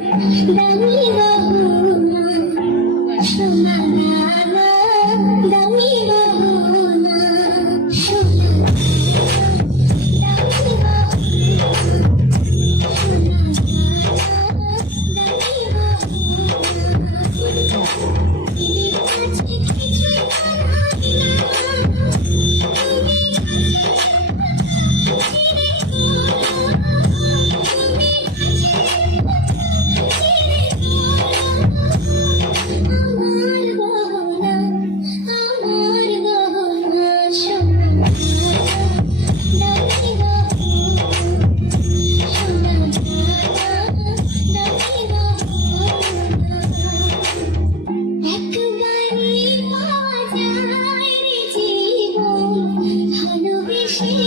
等一个姑娘把手拉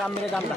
সামনে গামলা